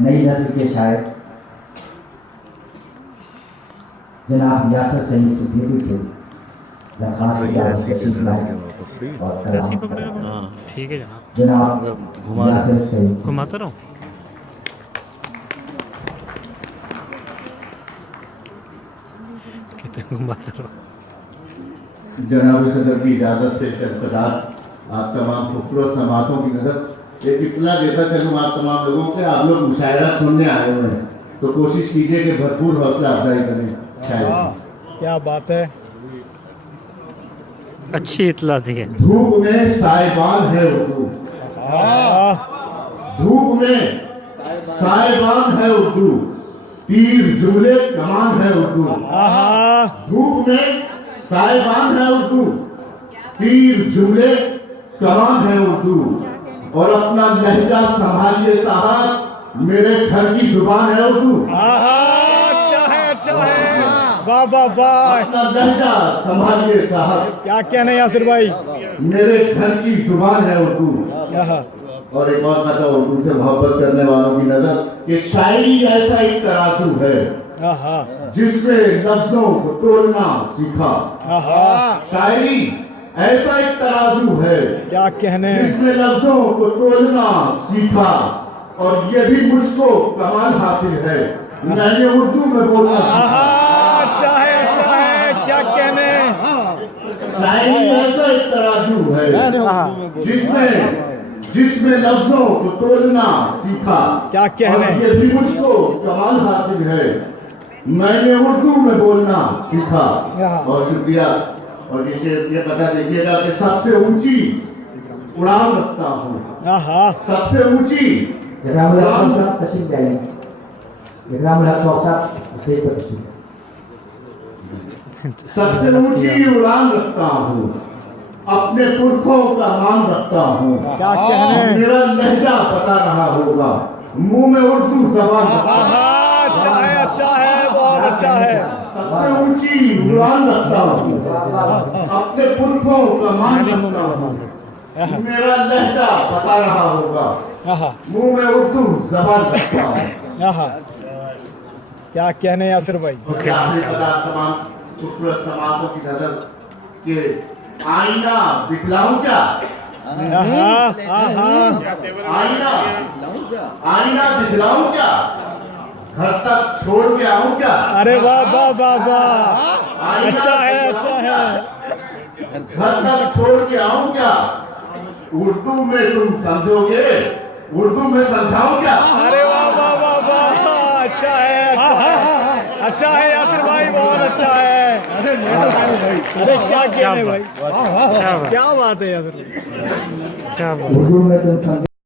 नई नस्ल के शायर जनाब यासर सईद सिद्दीकी से दरख्वास्त किया है तशरीफ लाए और कलाम ठीक है जनाब, जनाब यासर सईद घुमाता रहो। कितने घुमाता रहो। जनाब सदर की इजाज़त से चंद कदार आप तमाम खूबसूरत समातों की नजर एक इतना देता चलूँ आप तमाम लोगों के, आप लोग मुशायरा सुनने आए हुए हैं तो कोशिश कीजिए कि भरपूर हौसला अफजाई करें। शायद क्या बात है, अच्छी इतला दी है। धूप में साइबान है उर्दू, धूप में साइबान है उर्दू, तीर जुमले कमान है उर्दू। धूप में साइबान है उर्दू, तीर जुमले कमान है उर्दू। और अपना लहजा संभालिए साहब, मेरे घर की जुबान है उर्दू। अच्छा है, अच्छा है, वाह वाह वाह, अपना लहजा संभालिए साहब, क्या कहने यासिर भाई, मेरे घर की जुबान है उर्दू। क्या और एक और कथा उर्दू से मोहब्बत करने वालों की नजर कि शायरी ऐसा एक तराजू है जिसमें लफ्जों को तोलना सीखा। शायरी ऐसा एक तराजू है क्या कहने, जिसमें लफ्जों को तोलना सीखा, और ये भी मुझको कमाल हासिल है, मैंने उर्दू में बोलना सीखा। अच्छा है, अच्छा है, क्या कहने, शायरी ऐसा एक तराजू है जिसमें लफ्जों को तोलना सीखा, क्या कहने, और ये भी मुझको कमाल हासिल है, मैंने उर्दू में बोलना सीखा। बहुत शुक्रिया। और ये पता देखिएगा कि सबसे ऊंची उड़ान रखता हूँ, सबसे ऊंची जनाब साहब तशरीफ लाइए, जनाब साहब स्टेज पर तशरीफ, सबसे ऊंची उड़ान रखता हूँ, अपने पुरखों का मान रखता हूँ। क्या कहने, मेरा लहजा पता रहा होगा, मुंह में उर्दू जबान रखता हूँ। अच्छा है, अच्छा है, बहुत अच्छा है, सबसे ऊंची उड़ान रखता हूँ, अपने पुरखों का मान रखता हूँ। मेरा लहजा पता रहा होगा, मुंह में उर्दू जबान रखता हूँ। क्या कहने यासिर भाई, आपने पता तमाम खूबसूरत समातों की नजर के आईना दिखलाऊं क्या, आईना दिखलाऊं क्या, घर तक छोड़ के आऊं क्या। अरे वाह वाह वाह वाह, अच्छा है, अच्छा है, घर तक छोड़ के आऊं क्या, उर्दू में तुम समझोगे, उर्दू में समझाऊं क्या। अरे वाह वाह वाह वाह, अच्छा है, अच्छा है यासिर भाई, बहुत अच्छा है। अरे क्या कहने भाई, क्या बात है यासिर भाई, क्या बात। उर्दू में तो